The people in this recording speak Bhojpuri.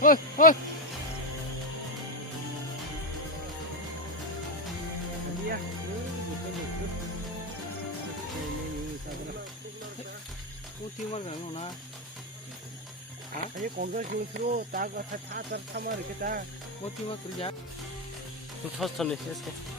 헐, 헐. Iya, 꼬티만 가는 나. 아니 공격 중수로 다가 다 참아 이렇게 다. 꼬티만 그러자. 터스턴 했어.